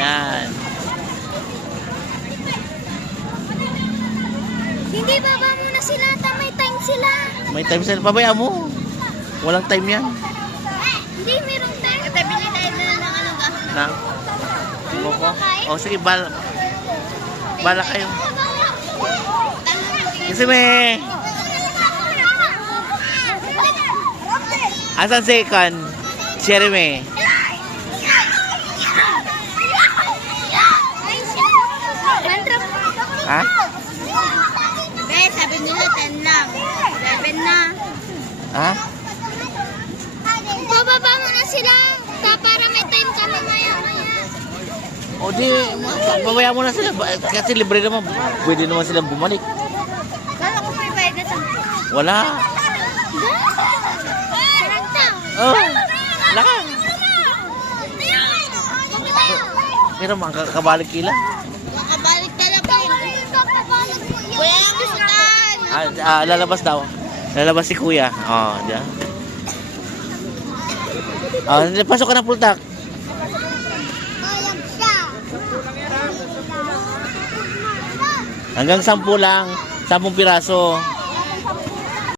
Yan. Hindi, baba muna sila. May time sila. May time sila. Pabayaan mo. Walang time yan. Hindi, merong time. Bili tayo na ng ano ba? Nang? O sige, bala kayo. Kasi may... Asan second? Jeremy. Ha? Guys, sabi nila 10 lang. 11 na. Ha? Bababa muna sila. Para may time kami maya-maya. O di, babaya mo na sila. Kasi libre naman. Pwede naman silang bumalik. Kala ko may bayad na sa... Wala. Oh, lakang. Pero makakabalik kila. Nakabalik talaga. Wala lang gustuhan. Lalabas daw. Lalabas si kuya. Oh, diyan. Pasok ka na pultak. Hanggang 10 lang. 10 piraso.